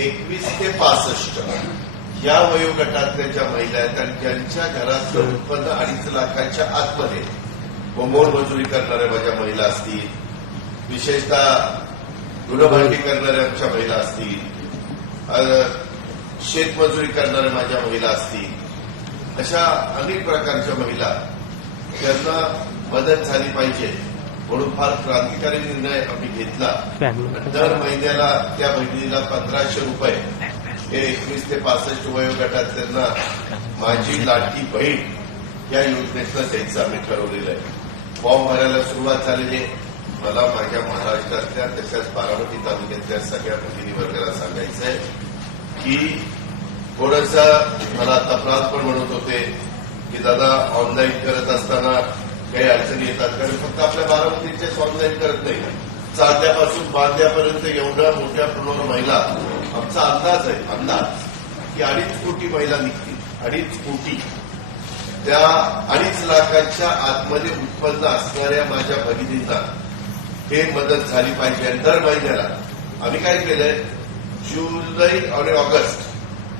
एकवीस ते पासष्ट. या वयोगटातल्या ज्या महिला आहेत आणि ज्यांच्या घरातलं उत्पन्न अडीच लाखाच्या आतमध्ये व मोलमजुरी करणाऱ्या माझ्या महिला असतील विशेषतः गुणभांडी करणाऱ्या आमच्या महिला असतील शेतमजुरी करणाऱ्या माझ्या महिला असतील अशा अनेक प्रकारच्या महिला त्यांना मदत झाली पाहिजे. म्हणून फार क्रांतिकारी निर्णय आम्ही घेतला. दर महिन्याला त्या बहिणीला पंधराशे रुपये हे एकवीस ते पासष्ट वयोगटात त्यांना माझी लाडकी बहीण या योजनेतनं द्यायचं आम्ही ठरवलेलं आहे. फॉर्म भरायला सुरुवात झालेली आहे. मला माझ्या महाराष्ट्रातल्या तशाच बारामती तालुक्यातल्या सगळ्या भगिनी वर्गाला सांगायचं आहे की थोडस मला तक्रार पण म्हणत होते की दादा ऑनलाईन करत असताना काही अडचणी येतात. कारण फक्त आपल्या बारामतीचे ऑनलाईन करत नाही. चांद्यापासून बांधल्यापर्यंत एवढ्या मोठ्या प्रमाणावर महिला आमचा अंदाज आहे अंदाज की अडीच कोटी महिला निघतील. अडीच कोटी. त्या अडीच लाखाच्या आतमध्ये उत्पन्न असणाऱ्या माझ्या भगिनींना हे मदत झाली पाहिजे. आणि दर महिन्याला आम्ही काय केलंय? जुलै आणि ऑगस्ट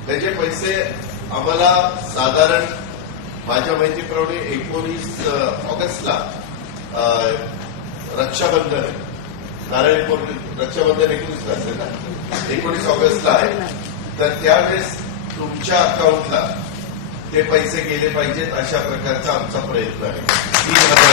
त्याचे पैसे आम्हाला साधारण माझ्या माहितीप्रमाणे एकोणीस ऑगस्टला रक्षाबंधन आहे. नारायण पौर्णिमा रक्षाबंधन एकोणीसला असेल ना? एकोणीस ऑगस्टला आहे. तर त्यावेळेस तुमच्या अकाउंटला ते पैसे गेले पाहिजेत अशा प्रकारचा आमचा प्रयत्न आहे.